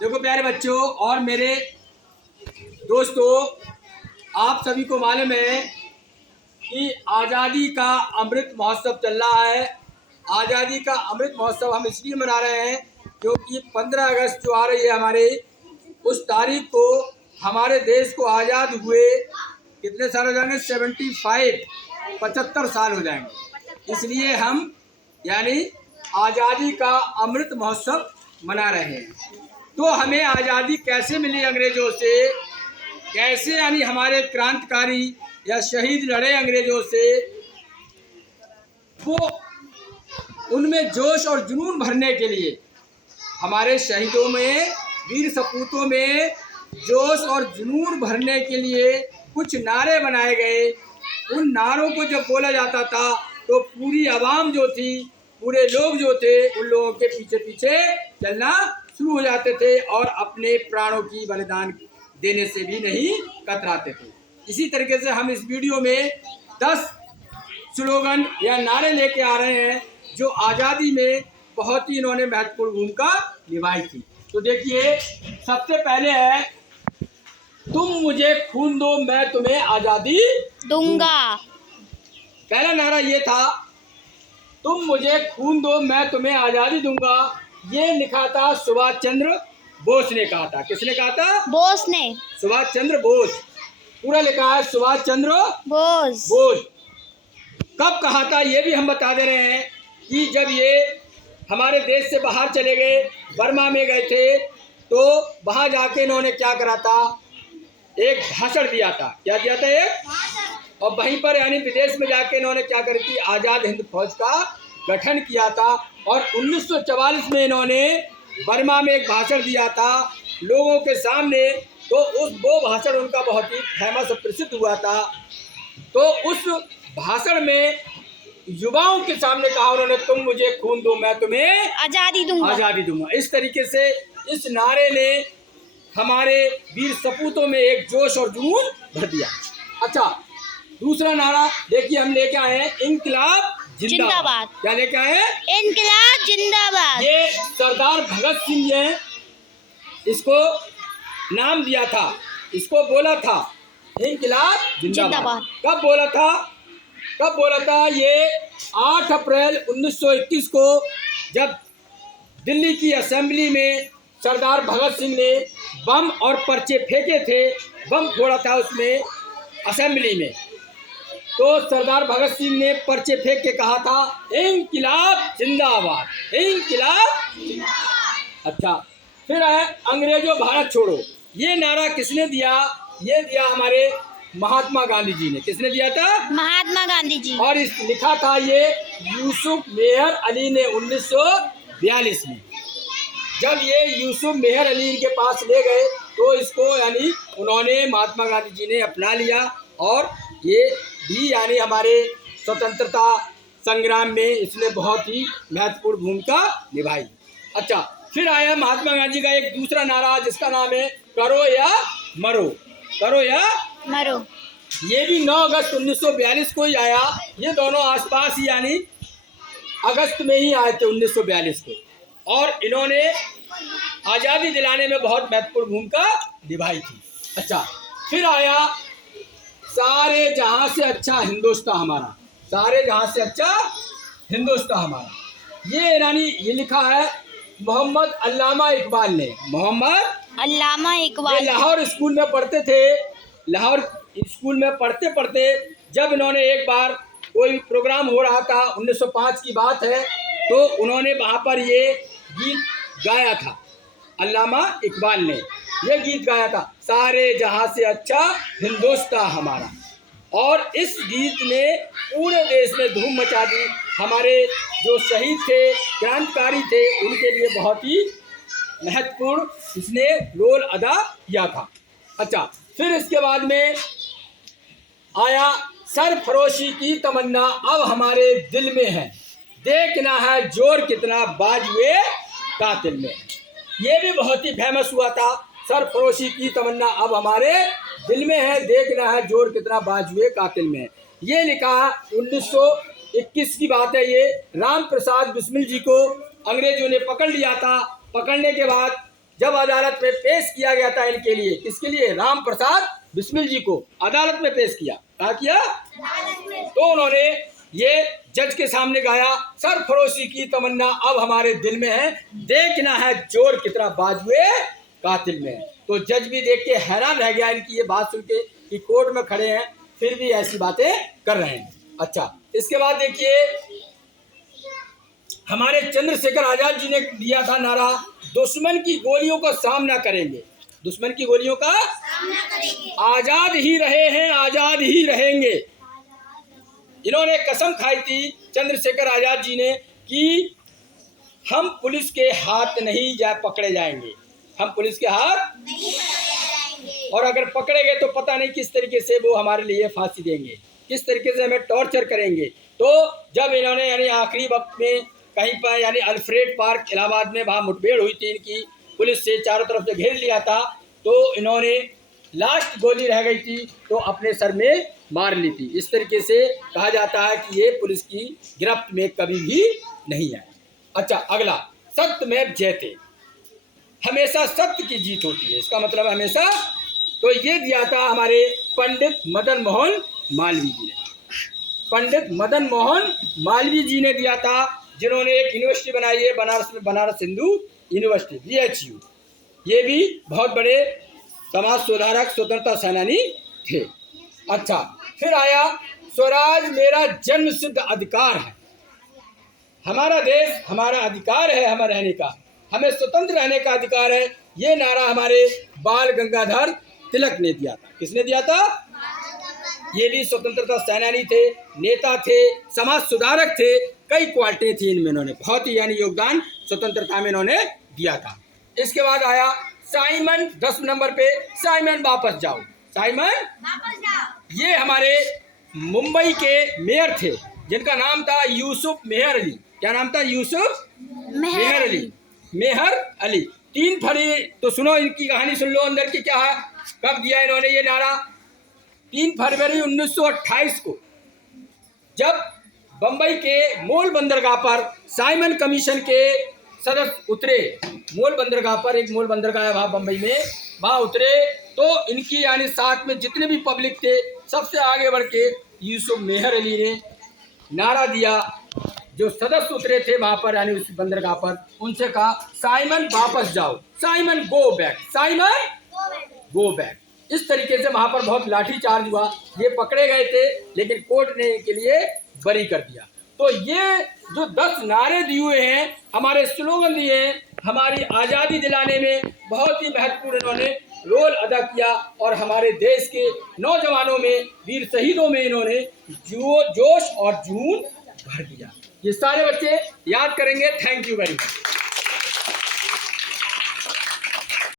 देखो प्यारे बच्चों और मेरे दोस्तों, आप सभी को मालूम है कि आज़ादी का अमृत महोत्सव चल रहा है। आज़ादी का अमृत महोत्सव हम इसलिए मना रहे हैं क्योंकि 15 अगस्त जो आ रही है हमारे, उस तारीख को हमारे देश को आज़ाद हुए कितने साल हो जाएंगे? 75 साल हो जाएंगे। इसलिए हम यानी आज़ादी का अमृत महोत्सव मना रहे हैं। तो हमें आज़ादी कैसे मिली अंग्रेज़ों से, कैसे यानी हमारे क्रांतिकारी या शहीद लड़े अंग्रेज़ों से, वो उनमें जोश और जुनून भरने के लिए हमारे शहीदों में, वीर सपूतों में जोश और जुनून भरने के लिए कुछ नारे बनाए गए। उन नारों को जब बोला जाता था तो पूरी आवाम जो थी, पूरे लोग जो थे, उन लोगों के पीछे पीछे चलना शुरू हो जाते थे और अपने प्राणों की बलिदान देने से भी नहीं कतराते थे। इसी तरीके से हम इस वीडियो में 10 स्लोगन या नारे लेके आ रहे हैं जो आज़ादी में बहुत ही इन्होंने महत्वपूर्ण भूमिका निभाई थी। तो देखिए, सबसे पहले है तुम मुझे खून दो मैं तुम्हें आज़ादी दूंगा। पहला नारा ये था, तुम मुझे खून दो मैं तुम्हें आज़ादी दूंगा। ये लिखा था सुभाष चंद्र बोस ने कहा था। किसने कहा था? बोस ने। सुभाष चंद्र बोस। पूरा लिखा है सुभाष चंद्र बोस। कब कहा था ये भी हम बता दे रहे हैं कि जब ये हमारे देश से बाहर चले गए, बर्मा में गए थे, तो वहाँ जाके इन्होंने क्या करा था? एक भाषण दिया था। क्या दिया था? एक। और वहीं पर यानी विदेश में जाके इन्होंने क्या करी थी? आज़ाद हिंद फौज का गठन किया था। और 1944 में इन्होंने बर्मा में एक भाषण दिया था लोगों के सामने। तो वो भाषण उनका बहुत ही फेमस और प्रसिद्ध हुआ था। तो उस भाषण में युवाओं के सामने कहा उन्होंने, तुम मुझे खून दो मैं तुम्हें आज़ादी दूंगा। इस तरीके से इस नारे ने हमारे वीर सपूतों में एक जोश और जुनून भर दिया। अच्छा, दूसरा नारा देखिए हम लेके आए हैं, इंकलाब जिंदाबाद। क्या लेके आए हैं? इंकलाब जिंदाबाद। ये सरदार भगत सिंह ने इसको नाम दिया था, इसको बोला था इंकलाब जिंदाबाद। कब बोला था? ये 8 अप्रैल 1921 को जब दिल्ली की असेंबली में सरदार भगत सिंह ने बम और पर्चे फेंके थे, बम फोड़ा था उसमें असेंबली में। तो सरदार भगत सिंह ने पर्चे फेंक के कहा था, इंकलाब जिंदाबाद, इंकलाब। अच्छा, फिर है अंग्रेजों भारत छोड़ो। ये नारा किसने दिया? ये दिया हमारे महात्मा गांधी जी ने। किसने दिया था? महात्मा गांधी जी। और इस लिखा था ये यूसुफ मेहर अली ने 1942 में। जब ये यूसुफ मेहर अली के पास ले गए तो इसको यानी उन्होंने, महात्मा गांधी जी ने अपना लिया और ये भी यानी हमारे स्वतंत्रता संग्राम में इसने बहुत ही महत्वपूर्ण भूमिका निभाई। अच्छा, फिर आया महात्मा गांधी का एक दूसरा नारा जिसका नाम है करो या मरो। करो या मरो। ये भी 9 अगस्त 1942 को ही आया। ये दोनों आसपास ही यानी अगस्त में ही आए थे 1942 को। और इन्होंने आज़ादी दिलाने में बहुत महत्वपूर्ण भूमिका निभाई थी। अच्छा, फिर आया सारे जहां से अच्छा हिंदुस्तान हमारा। सारे जहां से अच्छा हिंदुस्तान हमारा। ये यानी ये लिखा है मोहम्मद अल्लामा इकबाल ने। मोहम्मद अल्लामा इकबाल लाहौर स्कूल में पढ़ते थे। लाहौर स्कूल में पढ़ते पढ़ते जब इन्होंने एक बार कोई प्रोग्राम हो रहा था, 1905 की बात है, तो उन्होंने वहाँ पर ये गीत गाया था। अल्लामा इकबाल ने ये गीत गाया था, सारे जहां से अच्छा हिंदुस्तान हमारा। और इस गीत ने पूरे देश में धूम मचा दी। हमारे जो शहीद थे, क्रांतिकारी थे, उनके लिए बहुत ही महत्वपूर्ण इसने रोल अदा किया था। अच्छा, फिर इसके बाद में आया सरफरोशी की तमन्ना अब हमारे दिल में है, देखना है जोर कितना बाजुए कातिल में। ये भी बहुत ही फेमस हुआ था, सरफरोशी की तमन्ना अब हमारे दिल में है, देखना है जोर कितना बाजुए कातिल में। ये लिखा 1921 की बात है। ये राम प्रसाद बिस्मिल जी को अंग्रेजों ने पकड़ लिया था। पकड़ने के बाद जब अदालत में पेश किया गया था इनके लिए, किसके लिए? राम प्रसाद बिस्मिल जी को अदालत में पेश किया। क्या किया? तो उन्होंने ये जज के सामने गाया, सरफरोशी की तमन्ना अब हमारे दिल में है, देखना है जोर कितना बाजुए कातिल में। तो जज भी देख के हैरान रह गया इनकी ये बात सुन के कि कोर्ट में खड़े हैं फिर भी ऐसी बातें कर रहे हैं। अच्छा, इसके बाद देखिए हमारे चंद्रशेखर आजाद जी ने दिया था नारा, दुश्मन की गोलियों का सामना करेंगे, दुश्मन की गोलियों का सामना करेंगे, आजाद ही रहे हैं आजाद ही रहेंगे। इन्होंने कसम खाई थी चंद्रशेखर आजाद जी ने कि हम पुलिस के हाथ नहीं पकड़े जाएंगे, हम पुलिस के हाथ नहीं पकड़े जाएंगे, और अगर पकड़े गए तो पता नहीं किस तरीके से वो हमारे लिए फांसी देंगे, किस तरीके से हमें टॉर्चर करेंगे। तो जब इन्होंने यानी आखिरी वक्त में कहीं पर यानी अल्फ्रेड पार्क इलाहाबाद में वहाँ मुठभेड़ हुई थी, इनकी पुलिस से चारों तरफ से घेर लिया था, तो इन्होंने लास्ट गोली रह गई थी तो अपने सर में मार ली थी। इस तरीके से कहा जाता है कि ये पुलिस की गिरफ्त में कभी भी नहीं आए। अच्छा, अगला सत्य में जयते, हमेशा सत्य की जीत होती है, इसका मतलब हमेशा। तो ये दिया था हमारे पंडित मदन मोहन मालवीय जी ने, पंडित मदन मोहन मालवीय जी ने दिया था, जिन्होंने एक यूनिवर्सिटी बनाई है बनारस में, बनारस हिंदू यूनिवर्सिटी BHU। ये भी बहुत बड़े समाज सुधारक स्वतंत्रता सेनानी थे। अच्छा, फिर आया स्वराज मेरा जन्म सिद्ध अधिकार है, हमारा देश हमारा अधिकार है हमें रहने का, हमें स्वतंत्र रहने का अधिकार है। ये नारा हमारे बाल गंगाधर तिलक ने दिया था। किसने दिया था? ये भी स्वतंत्रता सेनानी थे, नेता थे, समाज सुधारक थे, कई क्वालिटी थी इनमें, इन्होंने बहुत ही यानी योगदान स्वतंत्रता में इन्होंने दिया था। इसके बाद आया साइमन 10 नंबर पे, साइमन वापस जाओ, साइमन वापस जाओ। ये हमारे मुंबई के मेयर थे जिनका नाम था यूसुफ मेहर अली। क्या नाम था? यूसुफ मेहर अली, मेहर अली। 3 फरवरी, तो सुनो इनकी कहानी सुन लो अंदर की क्या है। कब दिया इन्होंने ये नारा? 3 फरवरी 1928 को, जब बंबई के मूल बंदरगाह पर साइमन कमीशन के सदस्य उतरे। मूल बंदरगाह पर, एक मूल बंदरगाह है वहाँ बंबई में, वहाँ उतरे तो इनकी यानी साथ में जितने भी पब्लिक थे सबसे आगे बढ़ के यूसुफ मेहर अली ने नारा दिया। जो सदस्य उतरे थे वहाँ पर यानी उस बंदरगाह पर, उनसे कहा साइमन वापस जाओ, Simon go back, Simon go back. इस तरीके से वहाँ पर बहुत लाठीचार्ज हुआ। ये पकड़े गए थे लेकिन कोर्ट ने इनके लिए बरी कर दिया। तो ये जो 10 नारे दिए हुए हैं, हमारे स्लोगन दिए हैं, हमारी आज़ादी दिलाने में बहुत ही महत्वपूर्ण इन्होंने रोल अदा किया और हमारे देश के नौजवानों में, वीर शहीदों में इन्होंने जोश और जुनून भर दिया। ये सारे बच्चे याद करेंगे। Thank you very much.